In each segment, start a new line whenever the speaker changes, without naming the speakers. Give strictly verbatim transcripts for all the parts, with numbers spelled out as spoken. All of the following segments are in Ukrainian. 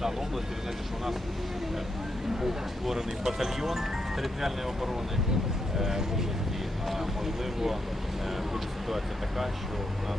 стан області. Ви знаєте, що у нас був створений батальйон територіальної оборони в області, а можливо буде ситуація така, що у нас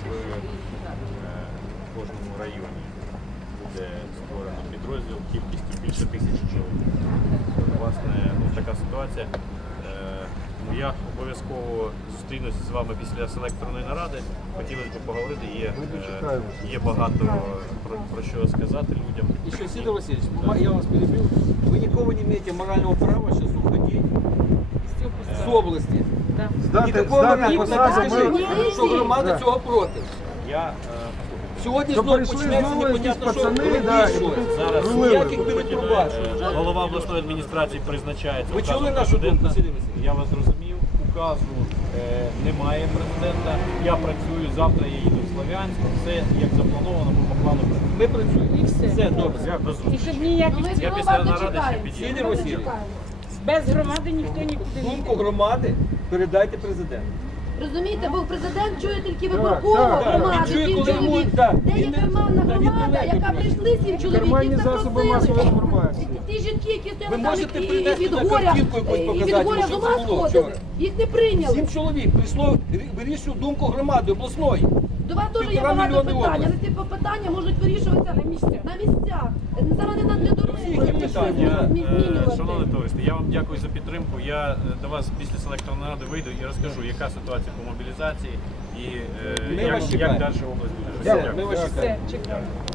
в кожному районі буде створено підрозділ кількістю більше тисячі чоловік. Власне, ну, така ситуація. Ну, я обов'язково зустрінуся з вами після селекторної наради. Хотілося б поговорити, є, є багато про, про що сказати людям.
Еще, Сидор Васильевич, я вас перебил. Вы никого не имеете морального права сейчас уходить з області.
Да.
Никакого морального права,
ми...
що громада цього проти.
Я,
Сьогодні
Щоб
знову
прийшли
почнеться
знову якісь
непонятно, що
пацани, да,
вирішують.
зараз
Ніяких перепробачень.
е, голова обласної адміністрації призначається.
Ви
указом
чули нашу
президента.
думку, Сергій Васильович?
Я вас зрозумів. Указу е, немає президента. Я працюю, завтра я їду в Слов'янськ. Все як заплановано, бо по плану працюю.
Ми працюємо.
І все.
Все добре.
Я без
І
зустрічі.
щоб ніяких
Я після наради ще підійду.
Сидор Васильович,
без громади ніхто нікуди не
думку
йде.
громади передайте президенту.
Розумієте, бо президент чує тільки
Так,
виборково
так,
громаду,
він чує,
сім
коли йому-
чоловік.
так,
Де є
він не-
карманна
та він не
громада,
легко
яка
прийшов.
прийшли сім чоловік,
Карманні
їх
засоби
запросили.
масової інформації.
Ті жінки, які
Ви
стояли там
можете
і- і
принести
від
на
горя,
картинку якусь
і від
показати,
горя
що
з
це
ума
було
сходили.
вчора?
Їх не прийняли.
Сім чоловік прийшло, вирішує думку громади обласної.
До вас теж є
Півтора
багато
мільйони
питань,
області.
але ці питання можуть вирішуватися на місцях. На місцях. Зараз не на для дорослих,
Всіх є
щоб
питання.
щось
Я, е,
змінювати.
Шановне товариство, я вам дякую за підтримку. Я е, до вас після селекторної наради вийду і розкажу, яка ситуація по мобілізації і е,
Ми
як,
вас
як
чекаємо.
далі область буде.
Все,
Дякую.
ми вас чекаємо.
Все, чекаємо.